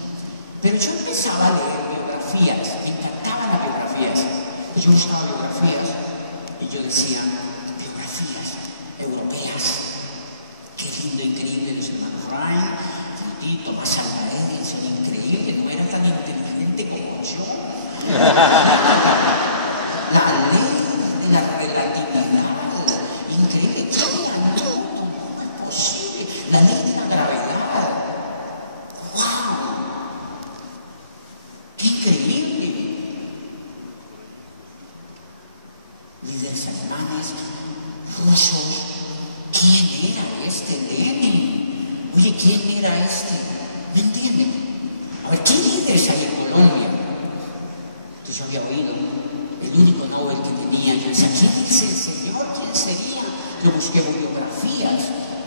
Pero yo empezaba a leer biografías, me encantaban las biografías. Yo buscaba biografías y yo decía, biografías europeas. Qué lindo, increíble los hermanos Ryan, Frutito, más Alcaide, son increíbles, no era tan inteligente como yo. La ley de la relatividad, increíble, ¿qué era? No es posible. La ley de la gravedad. ¡Wow! ¡Qué increíble! Líderes alemanes, rusos, ¿quién era este Lenin? Oye, ¿quién era este? ¿Me entienden? A ver, ¿qué líderes hay en Colombia? Entonces yo había oído el único Nobel que tenía. Yo decía, ¿quién es el señor? ¿Quién sería? Yo busqué bibliografías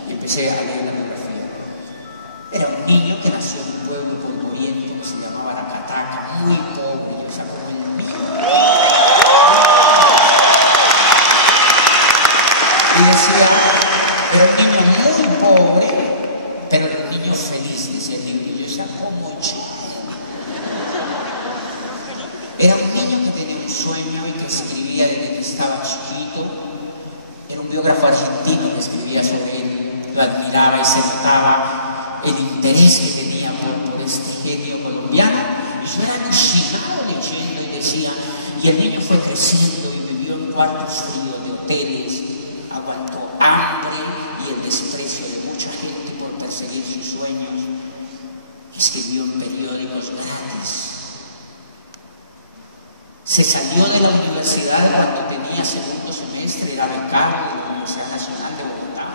y empecé a leer la biografía. Era un niño que nació en un pueblo puertorriqueño que se llamaba Aracataca, muy pobre. Yo saco un niño. Y decía, era un niño muy pobre, pero era un niño feliz, decía el niño. Yo decía, ¿cómo chico? Era un niño que tenía un sueño y que escribía desde que estaba chiquito. Era un biógrafo argentino que escribía sobre él, lo admiraba y se notaba el interés que tenía por este genio colombiano. Y yo era alucinado leyendo y decía, y el niño fue creciendo y vivió en cuartos fríos de hoteles, aguantó hambre y el desprecio de mucha gente por perseguir sus sueños, escribió en periódicos gratis. Se salió de la universidad cuando tenía segundo semestre, era becario de la Universidad Nacional de Bogotá,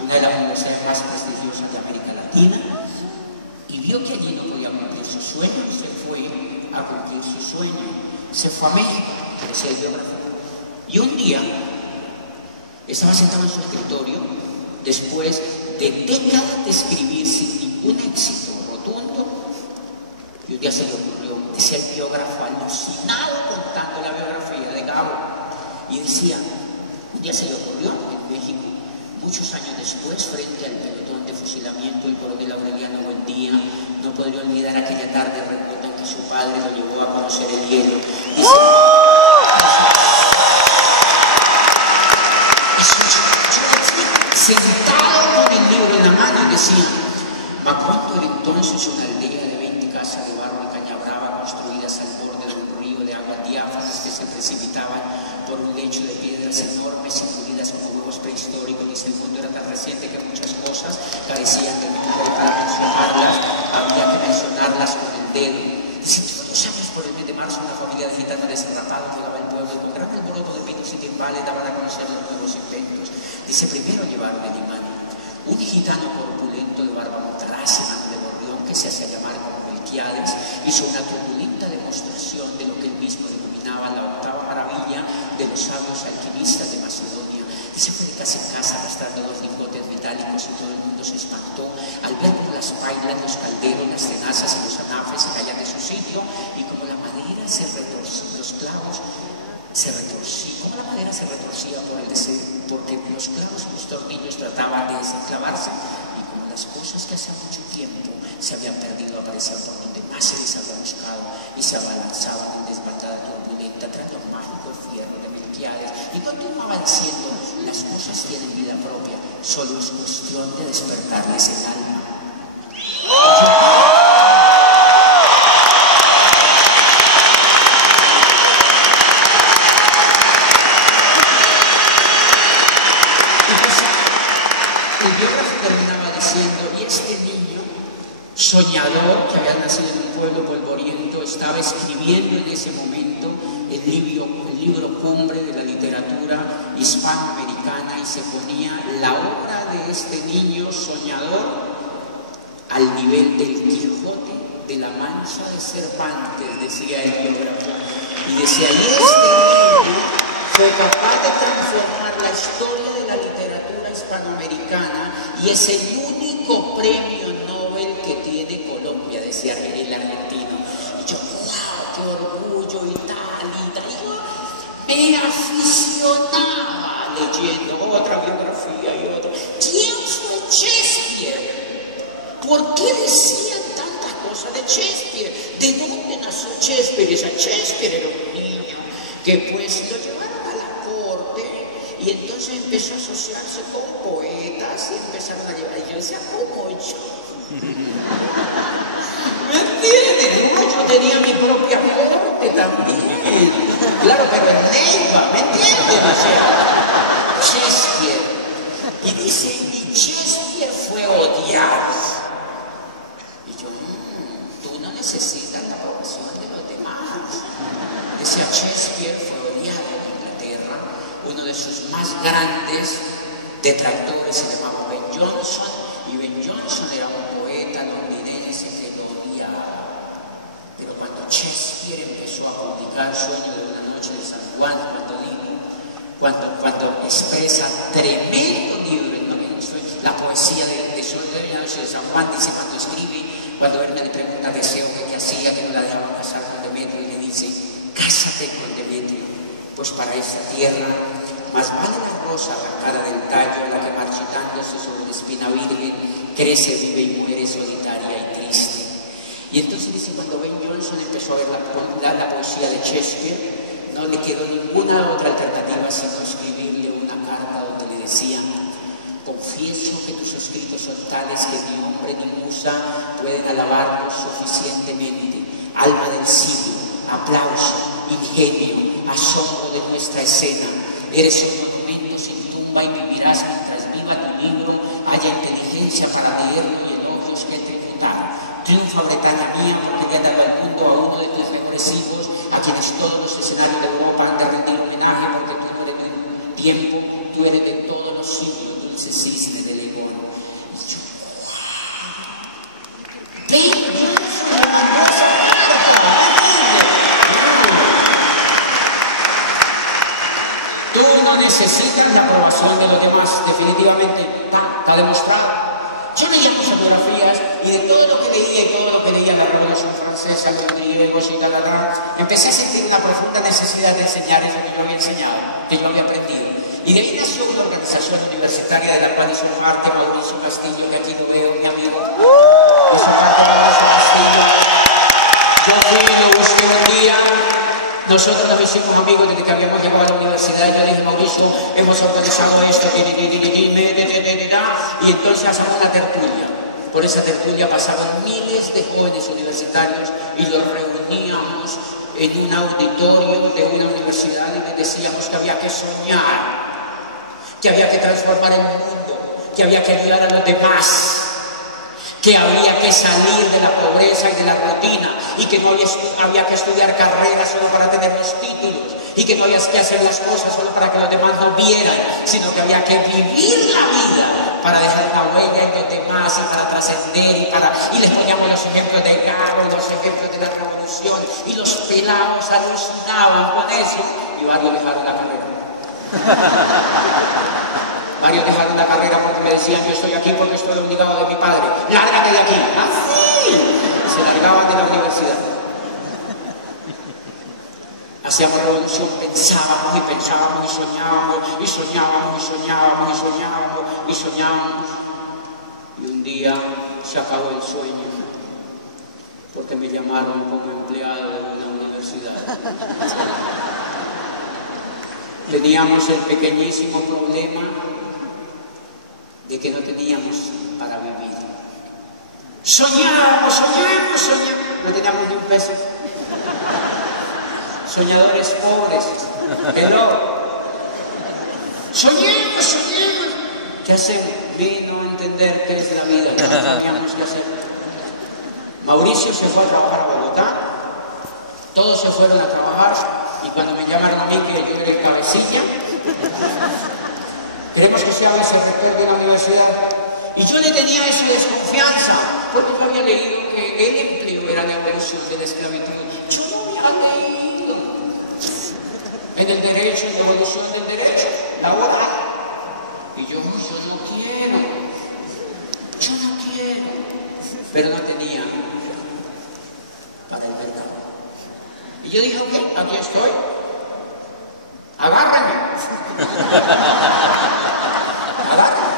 una de las universidades más prestigiosas de América Latina, y vio que allí no podía cumplir su sueño y se fue a cumplir su sueño. Se fue a México, decía el biógrafo. Y un día estaba sentado en su escritorio, después de décadas de escribir sin ningún éxito rotundo, y un día se le ocurrió, decía el biógrafo alucinado contando la biografía de Gabo, y decía, un día se le ocurrió en México, muchos años después, frente al pelotón de fusilamiento, el coronel Aureliano Buendía no podría olvidar aquella tarde remota en que su padre lo llevó a conocer el hielo. Dice, sentado con el libro en la mano y decía, Macondo era entonces una aldea de 20 casas de barro y caña brava construidas al borde de un río de aguas diáfanas que se precipitaban por un lecho de piedras enormes y pulidas como huevos prehistóricos. Dice, el mundo era tan reciente que muchas cosas carecían de nombre y para mencionarlas había que mencionarlas con el dedo. Dice, todos los años por el mes de marzo una familia de gitanos desarrapados llegaba al pueblo y con gran alboroto de pinos y timbales daban a conocer los nuevos inventos. Dice, primero llevaron el imán. Un gitano corpulento de barba montaraz y mano de gorrión que se hacía llamar como Melquiades hizo una turbulenta demostración de lo que él mismo denominaba la octava maravilla de los sabios alquimistas de Macedonia. Dice, fue de casa en casa arrastrando 2 lingotes metálicos y todo el mundo se espantó al ver cómo las pailas, los calderos, las tenazas y los anafes se caían de su sitio y como la madera se retorcía, los clavos se retorcía, como la madera se retorcía porque los clavos y los tornillos trataban de desenclavarse y como las cosas que hace mucho tiempo se habían perdido aparecían por donde más se les había buscado y se abalanzaban en desbandada turbulenta tras los mágicos fierros de Melquiades y continuaban diciendo, las cosas tienen vida propia, solo es cuestión de despertarles el alma. el biógrafo terminaba diciendo, y este niño, soñador, que había nacido en un pueblo polvoriento, estaba escribiendo en ese momento el libro cumbre de la literatura hispanoamericana, y se ponía la obra de este niño soñador al nivel del Quijote de la Mancha de Cervantes, decía el biógrafo. Y decía, y este niño fue capaz de transformar la historia de la literatura hispanoamericana y es el único premio Nobel que tiene Colombia, decía el argentino. Y yo, wow, qué orgullo y tal. Y yo me aficionaba leyendo otra biografía y otra. ¿Quién fue Shakespeare? ¿Por qué decían tantas cosas de Shakespeare? ¿De dónde nació Shakespeare? Esa Shakespeare era un niño que pues lo llevaron a la corte y entonces empezó a asociarse con poetas y empezaron a llevar. Y yo decía, ¿cómo yo? ¿Me entienden? Yo tenía mi propia corte también. Claro, pero en Neiva, ¿me entienden? O sea, Shakespeare. Y dice, y Shakespeare fue odiado. Tú no necesitas la aprobación de los demás. Decía, Shakespeare fue odiado en Inglaterra. Uno de sus más grandes detractores se llamaba Ben Jonson, y Ben Jonson era un poeta londinense que lo odiaba. Pero cuando Shakespeare empezó a publicar Sueño de una noche de San Juan, cuando expresa tremendo libro, la poesía de Sueño de una noche de San Juan, dice cuando escribe, cuando Hermes le pregunta a Teseo qué hacía, que no la dejaban casar con Demetrio, y le dice, cásate con Demetrio, pues para esta tierra más vale la rosa arrancada del tallo, la que marchitándose sobre la espina virgen, crece, vive y muere solitaria y triste. Y entonces dice, cuando Ben Jonson empezó a ver la poesía de Shakespeare, no le quedó ninguna otra alternativa sino escribirle una carta donde le decía, confieso que tus escritos son tales que ni hombre ni musa pueden alabarlos suficientemente. Alma del siglo, aplauso, ingenio, asombro de nuestra escena. Eres un monumento sin tumba y vivirás mientras viva tu libro, haya inteligencia para leerlo y elogios que tributar. Triunfa Bretaña mía porque te ha dado al mundo a uno de tus mejores hijos, a quienes todos los escenarios de Europa han de rendir homenaje porque tú no eres de un tiempo, tú eres de todos los siglos. Dulce cisne de Legón. Y yo, tú no necesitas la aprobación de los demás, definitivamente está demostrado. Yo leía muchas biografías y de todo lo que leía y todo lo que leía la Revolución Francesa, los griegos y tal, empecé a sentir una profunda necesidad de enseñar eso que yo había enseñado, que yo había aprendido. Y de ahí nació una organización universitaria de la cual hizo parte Mauricio Castillo, que aquí lo veo, mi amigo. Hizo parte Mauricio Castillo. Yo fui y lo busqué un día. Nosotros nos hicimos amigos desde que habíamos llegado a la universidad. Yo le dije, Mauricio, hemos organizado esto, y entonces hacemos una tertulia. Por esa tertulia pasaban miles de jóvenes universitarios y los reuníamos en un auditorio de una universidad y les decíamos que había que soñar, que había que transformar el mundo, que había que ayudar a los demás, que había que salir de la pobreza y de la rutina, y que no había que estudiar carreras solo para tener los títulos, y que no había que hacer las cosas solo para que los demás no vieran, sino que había que vivir la vida para dejar una huella en los demás y para trascender, y les poníamos los ejemplos de Gago y los ejemplos de la revolución, y los pelados alucinaban con eso, y varios dejaron la carrera. Varios dejaron la carrera porque me decían, yo estoy aquí porque estoy obligado de mi padre, lárgate de aquí. ¡Así! Y se largaban de la universidad. Hacíamos revolución, pensábamos y pensábamos y soñábamos y soñábamos y soñábamos y soñábamos y soñábamos. Y un día se acabó el sueño porque me llamaron como empleado de una universidad. Teníamos el pequeñísimo problema de que no teníamos para vivir. Soñábamos, soñábamos, soñábamos. No teníamos ni un peso. Soñadores pobres. Pero soñemos, soñemos. ¿Qué hacemos? Vino a entender qué es la vida, no teníamos que hacer. Mauricio se fue a trabajar a Bogotá, todos se fueron a trabajar y cuando me llamaron a mí que yo era el cabecilla, queremos que sea vicerrector de la universidad. Y yo le tenía esa desconfianza, porque yo había leído que el empleo era la evolución de la esclavitud. Yo no había leído en el derecho, en la evolución del derecho, laboral. Y yo no quiero, pero no tenía para el mercado. Y yo dije, ok, aquí estoy, agárrame. Agárrame.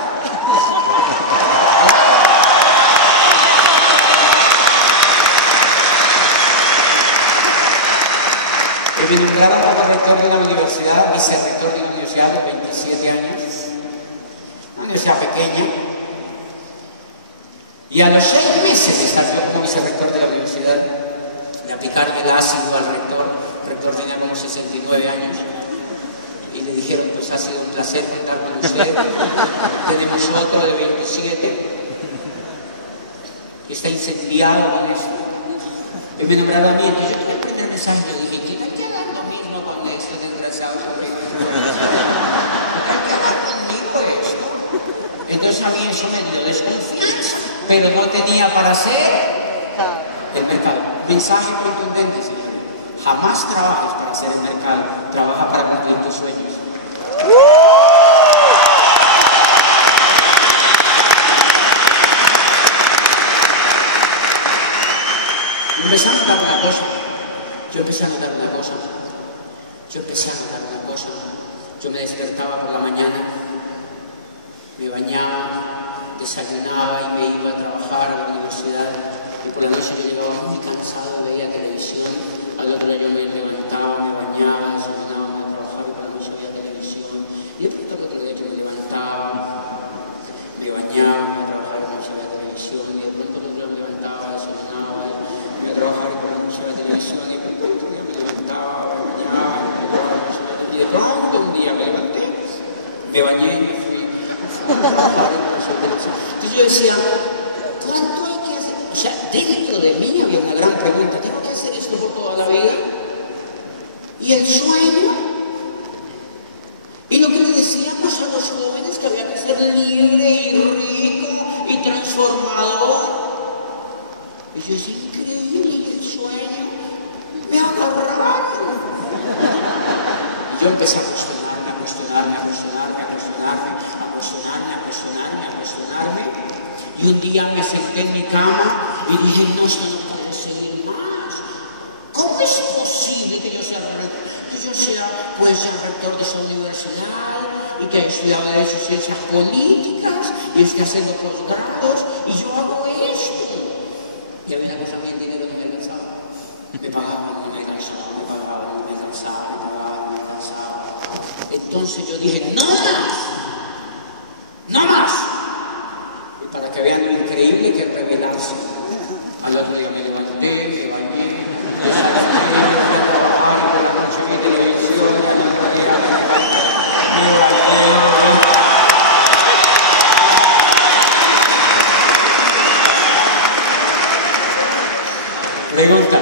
Me nombraron como rector de la universidad, vicerrector de la universidad de 27 años, una universidad pequeña, y a los 6 meses de estar como vicerrector de la universidad, le aplicaron el ácido al rector. El rector tenía como 69 años, y le dijeron, pues ha sido un placer contar con usted, tenemos otro de 27, que está incendiado con esto. Y me nombraron a mí, y yo tenía que aprender el examen, le dije, ¿qué te da lo mismo con esto, desgraciado? Entonces a mí eso me dio desconfianza, pero no tenía para hacer el mercado. Mensaje contundente, señor. Jamás trabajes para hacer el mercado, trabaja para cumplir tus sueños. Empecé a notar una cosa. Yo me despertaba por la mañana, me bañaba, desayunaba y me iba a trabajar a la universidad. Y por la noche yo llegaba muy cansado, veía televisión. Al otro día yo me levantaba, me bañaba, desayunaba, me trabajaba, por la noche veía televisión. Y de pronto otro día yo me levantaba, me bañaba, me trabajaba, por la noche veía televisión. Y de pronto otro día me levantaba, desayunaba, me trabajaba, por la noche veía televisión. Y de pronto otro día me levantaba, me bañaba, me trabajaba, y de pronto un día me levanté, me bañé y me fui. Entonces yo decía, ¿cuánto hay que hacer? O sea, dentro de mí había una gran pregunta, ¿tengo que hacer esto por toda la vida? ¿Y el sueño? Y lo que le decíamos a los jóvenes, que había que ser libre y rico y transformador. Y yo decía, increíble, ¿y el sueño? Me agarraron. Yo empecé a cuestionarme, y un día me senté en mi cama y dije, no, esto no puede seguir más. ¿Cómo es posible que yo sea pues, el rector de esa universidad y que haya estudiado Derecho y Ciencias Políticas y esté haciendo posgrados y yo hago esto? Y a mí la cosa me el dinero no me alcanzaba. Me pagaban, no me alcanzaba, me pagaban, no me alcanzaba. Entonces yo dije, ¡no más! Y para que vean lo increíble que es rebelarse. Al otro día me levanté, me bañé, consumí televisión, pregunta,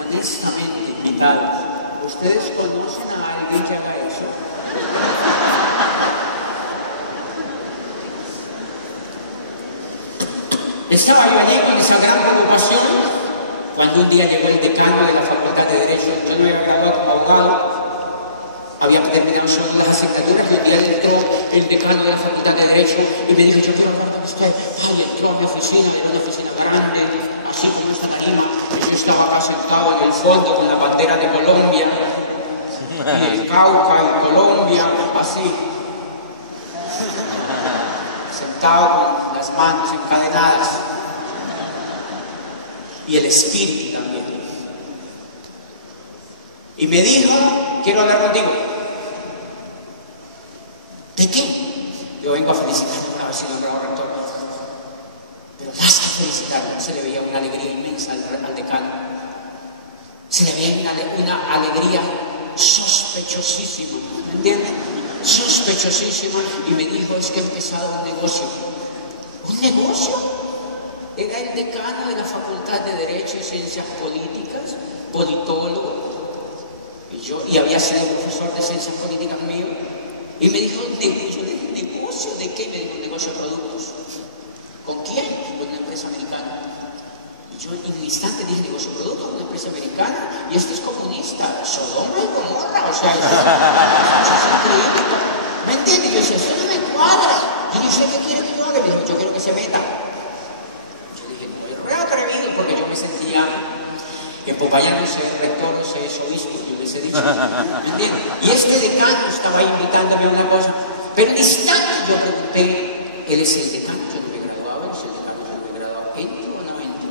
honestamente, invitados, ¿ustedes conocen a alguien que haga eso? Estaba yo allí con esa gran preocupación cuando un día llegó el decano de la Facultad de Derecho. Yo no había graduado como abogado, había terminado solo las asignaturas y un día entró el decano de la Facultad de Derecho y me dijo, yo quiero hablar con usted. Ay, entró a mi oficina, era una oficina grande, así como esta tarima. Yo estaba acá sentado en el fondo con la bandera de Colombia, y el Cauca en Colombia, así, sentado con las manos encadenadas y el espíritu también. Y me dijo, quiero hablar contigo. ¿De qué? Yo vengo a felicitarlo por haber sido nombrado rector. Pero más que felicitarlo, se le veía una alegría inmensa al decano. Se le veía una alegría sospechosísima, ¿me entienden? sospechosísima, y me dijo, es que he empezado un negocio. ¿Un negocio? Era el decano de la Facultad de Derecho y Ciencias Políticas, politólogo, y había sido profesor de Ciencias Políticas mío, y me dijo, yo le dije, ¿negocio de qué? Me dijo, negocio de productos. ¿Con quién? Con una empresa americana. Y yo en un instante dije, negocio de productos, una empresa americana, y este es comunista, Sodoma y Gomorra, o sea, eso es increíble. ¿Me entiendes? Yo decía, esto no me cuadra. Yo no sé qué quiere que yo haga. Me dijo, yo quiero que se meta. Yo dije, no, yo me he atrevido porque yo me sentía en Popayán, no sé, rector, no sé, es obispo, yo les he dicho. ¿Me entiendes? Y este decano estaba ahí invitándome a una cosa. Pero en instante yo pregunté, él es el decano, yo no me he graduado, él es el decano, yo no me he graduado. ¿Entro o no entro?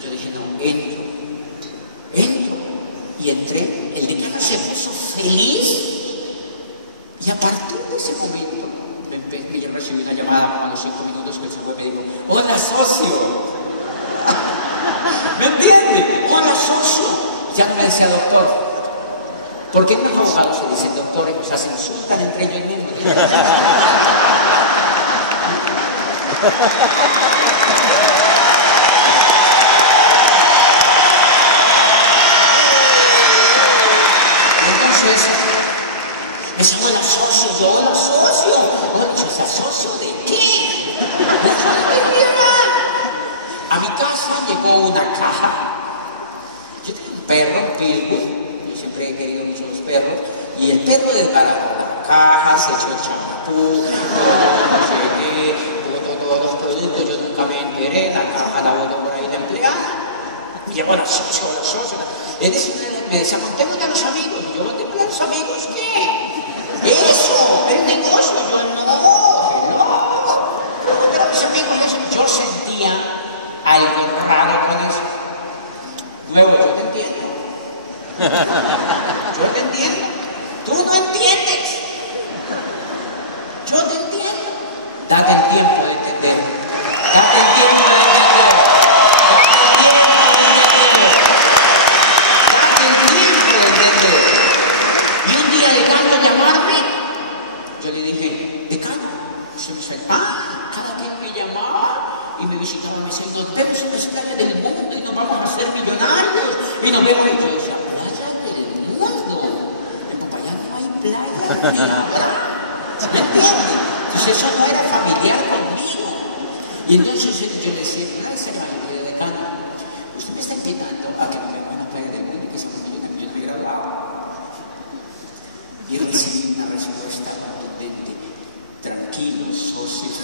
Yo dije, no, entro. Y entré. El decano se puso feliz. Y a partir de ese momento, yo recibí una llamada como a los 5 minutos que el señor me dijo, hola socio. ¿Me entiende? Hola socio. Ya no me decía doctor. Porque en los abogados se dicen doctores, o sea, se insultan entre ellos mismos. Entonces, me dice, hola socio, yo, hola socio. No, yo decía, ¿socio de qué? A mi casa llegó una caja. Yo tengo un perro, un pitbull. Yo siempre he querido mucho los perros. Y el perro desbarató la caja, se echó el champú, no sé qué, botó todos los productos. Yo nunca me enteré. La caja la botó por ahí la empleada. Y llegó la socio. En ese momento me decía, montémosle a los amigos. Y yo, montémosle a los amigos, ¿qué? Eso, el negocio. Yo, no. Pero mis amigos, yo sentía algo raro con eso. Nuevo, yo te entiendo. Yo te entiendo. Tú no entiendes. Yo te entiendo. Date el tiempo de entender. Date el tiempo de entender. Date el tiempo de entender. Y un día decano llamarme, yo le dije, decano, se me salió. Cada quien me llamaba y me visitaba, me decía, nos vemos en las playas del mundo y nos vamos a hacer millonarios. Y nos vemos y yo decía, playa del mundo. En Popayán no hay playa ni nada. ¿Me entiendes? Entonces eso no era familiar conmigo. Y entonces yo le decía, gracias a mi decano, usted me está invitando a que me vea en la playa del mundo, que es cuando yo me graduaba. Y recibí una respuesta contundente. Tranquilos, socios.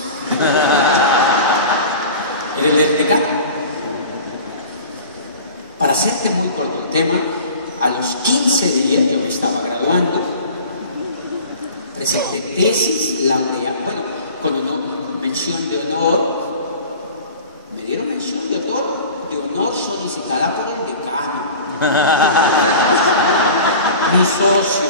Era el decano. Para hacerte muy corto el tema, a los 15 días yo me estaba graduando, presenté tesis laureada, bueno, con una mención de honor. Me dieron mención de honor solicitada por el decano. Mi socio.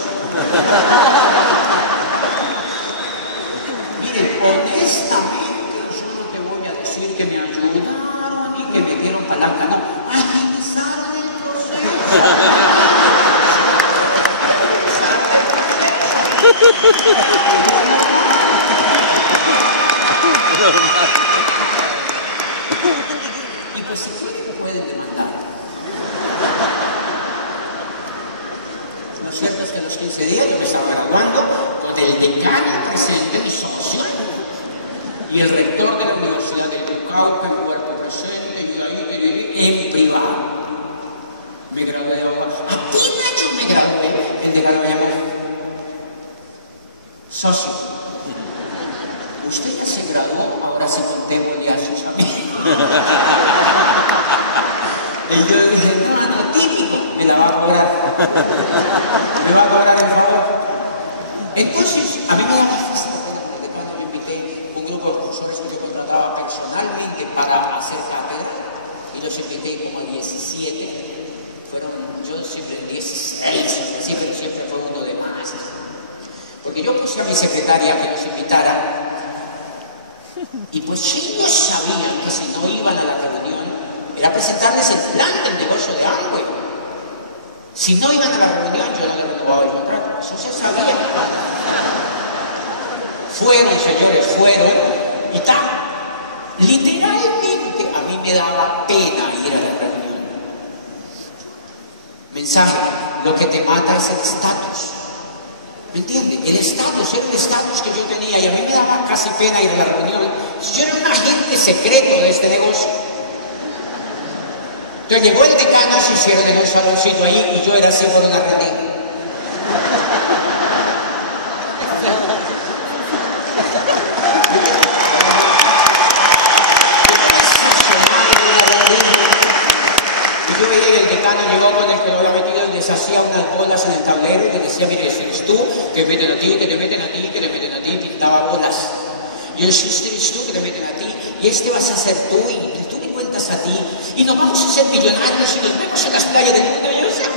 Miren, honestamente, yo no te voy a decir que me ayudaron y que me dieron palanca, no. Agilizaron el proceso. Y pues se pueden demandar. Lo cierto es que a los 15 días yo me estaba graduando con el decano presente, mi socio, y el rector de la Universidad de Cauca, en cuerpo presente, y ahí en privado. Me gradué de abogado. Apenas yo me gradué, el decano me llamó. Socio, usted ya se graduó, ahora sí contémosle a sus amigos. Y yo dije, no, típico, me la va a cobrar. Me va a cobrar el favor. Entonces, a mí me da difícil porque cuando me invité un grupo de profesores que yo contrataba personalmente para hacer carrera, y los invité como 17. Yo siempre 16, siempre fue uno de más. Porque yo puse a mi secretaria que nos invitara, y pues ellos sabían que si no iban a la reunión, era presentarles el plan del negocio de Amway. Si no iban a la reunión, yo no les renovaba el contrato. Eso se sabía. Fueron, señores, fueron y tal. Literalmente a mí me daba pena ir a la reunión. Mensaje, lo que te mata es el estatus. ¿Me entiendes? El estatus era el estatus que yo tenía y a mí me daba casi pena ir a la reunión. Yo era un agente secreto de este negocio. Entonces llegó el decano, se hicieron en un saloncito ahí y yo era seguro narrativo. Y yo veía que el decano llegó con el que lo había metido y les hacía unas bolas en el tablero y les decía, mire, si eres tú, que meten a ti, que te meten a ti, que te meten a ti, y te daba bolas. Y yo decía, este eres tú, que te meten a ti, y este vas a ser tú, y tú me cuentas a ti, y nos vamos a hacer millonarios y nos vemos en las playas del mundo. Y yo decía,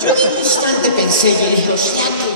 yo en un instante pensé y dije, o sea que